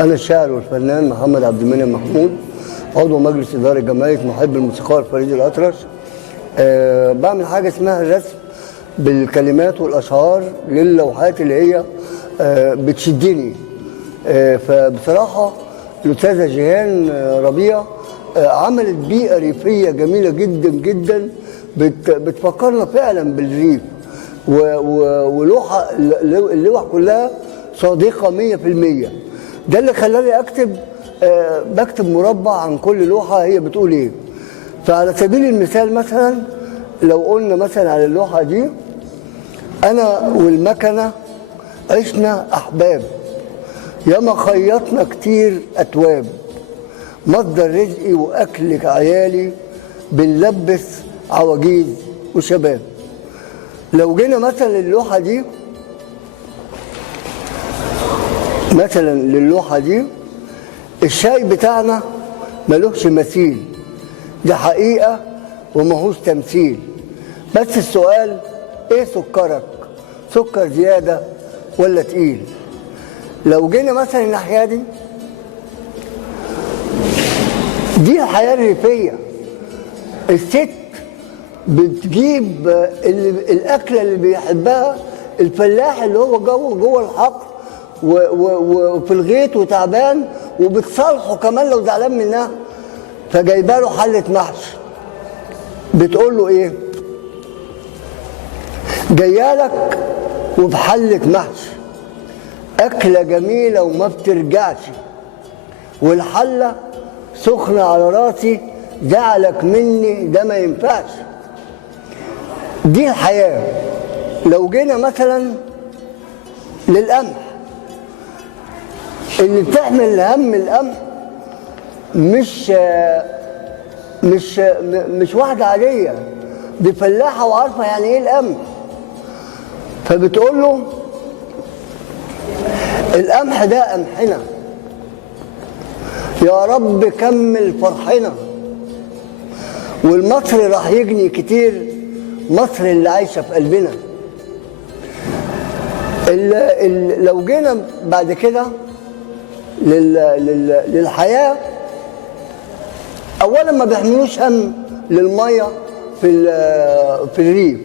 أنا الشاعر والفنان محمد عبد المنعم محمود، عضو مجلس إدارة جمعية محب الموسيقار فريد الأطرش. بعمل حاجة اسمها الرسم بالكلمات والأشعار للوحات اللي هي بتشدني. فبصراحة الأستاذة جيهان ربيع عملت بيئة ريفية جميلة جدا جدا بتفكرنا فعلا بالريف، ولوحة اللوح كلها صادقة 100%. ده اللي خلاني بكتب مربع عن كل لوحة هي بتقول ايه. فعلى سبيل المثال مثلا لو قلنا مثلا على اللوحة دي: أنا والمكنة عشنا أحباب، ياما خيطنا كتير أتواب، مصدر رزقي وأكلك عيالي، بنلبس عواجيز وشباب. لو جينا مثلا للوحة دي الشاي بتاعنا ملوش مثيل، دي حقيقة وماهوش تمثيل. بس السؤال: ايه سكرك؟ سكر زيادة ولا تقيل؟ لو جينا مثلا الناحية دي الحياة الريفية. الست بتجيب الأكلة اللي بيحبها الفلاح اللي هو جوه الحقل وفي الغيط وتعبان، وبتصالحه كمان لو زعلان منها، فجايبه له حله محشي. بتقول له ايه؟ جايه لك وبحله محشي، اكله جميله وما بترجعش، والحله سخنه على راسي، زعلك مني ده ما ينفعش. دي الحياه. لو جينا مثلا للقمح، اللي بتحمل هم القمح مش واحدة عادية، دي فلاحة وعارفة يعني ايه القمح. فبتقول له: القمح ده قمحنا، يا رب كمل فرحنا، والمصر راح يجني كتير، مصر اللي عايشة في قلبنا. لو جينا بعد كده للحياة، أولا ما بيحملوش هم للمية في الريف.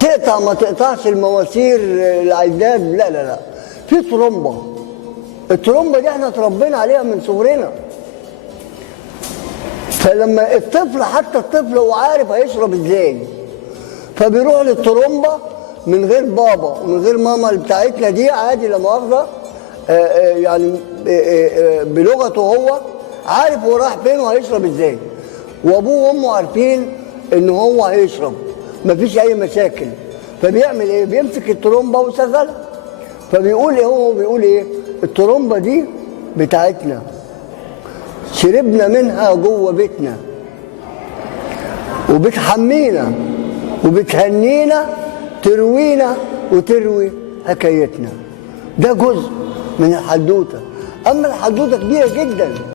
تقطع ما تقطعش المواسير العداد، لا، في طرمبة. الطرمبة دي احنا اتربينا عليها من صغرنا. فلما حتى الطفل هو عارف هيشرب ازاي، فبيروح للطرمبة من غير بابا ومن غير ماما اللي بتاعتنا دي، عادي لا مؤاخذة، يعني بلغته هو عارف هو رايح فين وهيشرب ازاي، وابوه وامه عارفين ان هو هيشرب، مفيش اي مشاكل. فبيعمل ايه؟ بيمسك الطرمبه ويشغلها. فبيقول ايه؟ هو بيقول ايه؟ الطرمبه دي بتاعتنا، شربنا منها جوه بيتنا، وبتحمينا وبتهنينا، تروينا وتروي حكايتنا. ده جزء من الحدوته. اما الحدوته كبيره جدا.